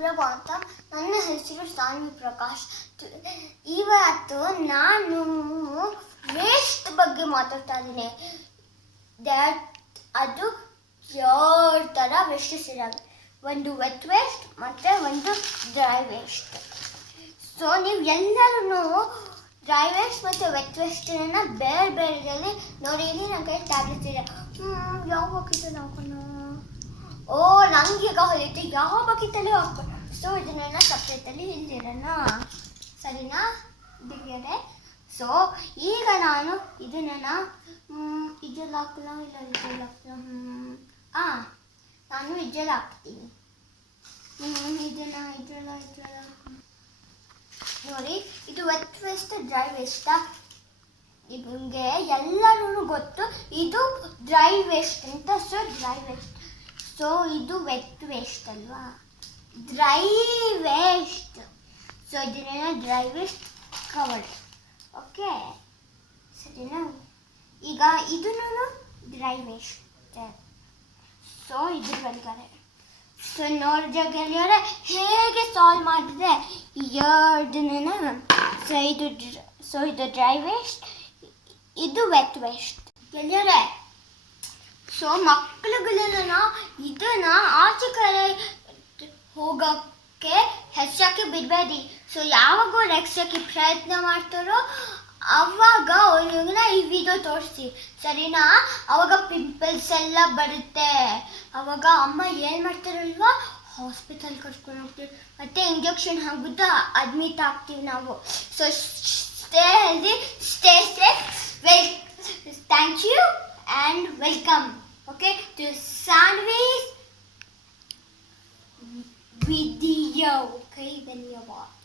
ಸುಪ್ರಭಾತ. ನನ್ನ ಹೆಸರು ಸಾನ್ವಿ ಪ್ರಕಾಶ್. ಇವತ್ತು ನಾನು ವೇಸ್ಟ್ ಬಗ್ಗೆ ಮಾತಾಡ್ತಾ ಇದ್ದೀನಿ. ಅದು ಎರಡು ಥರ ವೇಸ್ಟಸ್ ಇದ್ದಾವೆ. ಒಂದು ವೆಟ್ ವೇಸ್ಟ್ ಮತ್ತು ಒಂದು ಡ್ರೈ ವೇಸ್ಟ್. ಸೊ ನೀವು ಎಲ್ಲರೂ ಡ್ರೈ ವೇಸ್ಟ್ ಮತ್ತು ವೆಟ್ ವೇಸ್ಟನ್ನು ಬೇರೆ ಬೇರೆದಲ್ಲಿ ನೋಡಿ. ಇಲ್ಲಿ ನನ್ನ ಕೈ ಟ್ಯಾಬ್ಲೆಟ್ಸ್ ಇದೆ. ಯಾವ ಬಕೆಟಲ್ಲಿ ಹಾಕೋಣ? ಓ, ನಂಗೆ ಈಗ ಹೊಲಿತೆ ಯಾವ ಬಕೆಟಲ್ಲಿ ಹಾಕೋಣ? ಸೊ ಇದನ್ನೆಲ್ಲ ಸಪ್ರೇಟಲ್ಲಿ ಇಲ್ಲಿರೋಣ, ಸರಿನಾ? ಇದಕ್ಕೆ ಸೊ ಈಗ ನಾನು ಇದನ್ನ ಇದ್ರಲ್ಲಿ ಹಾಕಲ್ಲ, ಇಲ್ಲ ಇದ್ರಲ್ಲಿ ಹಾಕಲ್ಲ. ನಾನು ಇದ್ರಲ್ಲಿ ಹಾಕ್ತೀನಿ. ಇದೆಲ್ಲ ನೋಡಿ. ಇದು ವೆಟ್ ವೇಸ್ಟ್, ಡ್ರೈ ವೇಸ್ಟಾ? ನಿಮಗೆ ಎಲ್ಲರೂ ಗೊತ್ತು ಇದು ಡ್ರೈ ವೇಸ್ಟ್ ಅಂತ. So dry waste. ಸೊ ಇದು ವೆಟ್ ವೇಸ್ಟ್ ಅಲ್ವಾ? Dry waste. ಸೊ ಇದನ್ನೆಲ್ಲ ಡ್ರೈ ವೇಸ್ಟ್ ಕವರ್ಡ್. ಓಕೆ, ಸರಿನಾ? ಈಗ ಇದನ್ನು ಡ್ರೈ ವೇಸ್ಟ್. ಸೊ ಇದ್ರ ಒಳಗಡೆ ಸೊ ನೋಡಿದ್ರೆ ಗೆಳೆಯರೆ ಹೇಗೆ ಸಾಲ್ವ್ ಮಾಡಿದೆ ಎರಡನ್ನ. ಸೊ ಇದು ಡ್ರೈ ವೇಸ್ಟ್, ಇದು ವೆಟ್ ವೇಸ್ಟ್ ಗೆಳೆಯರೆ. ಸೊ ಮಕ್ಕಳುಗಳನ್ನ ಇದನ್ನ ಆಚೆ ಕಡೆ ಹೋಗೋಕ್ಕೆ ಹೆಚ್ಚಾಗಿ ಬಿಡಬೇಡಿ. ಸೊ ಯಾವಾಗ ಅವ್ರು ಹೆಚ್ಚಾಗಿ ಪ್ರಯತ್ನ ಮಾಡ್ತಾರೋ ಅವಾಗ ಅವ್ರಿಗನ್ನ ಈ ವಿಡಿಯೋ ತೋರಿಸಿ, ಸರಿನಾ? ಅವಾಗ ಪಿಂಪಲ್ಸ್ ಎಲ್ಲ ಬರುತ್ತೆ. ಅವಾಗ ಅಮ್ಮ ಏನು ಮಾಡ್ತಾರಲ್ವಾ, ಹಾಸ್ಪಿಟಲ್ ಕರ್ಕೊಂಡು ಹೋಗ್ತೀವಿ, ಮತ್ತೆ ಇಂಜೆಕ್ಷನ್ ಹಾಕ್ಬಿಟ್ಟು ಅಡ್ಮಿಟ್ ಆಗ್ತೀವಿ ನಾವು. So stay healthy, stay safe. Thank you and welcome, okay, to Sanvi's video, okay, when you watch.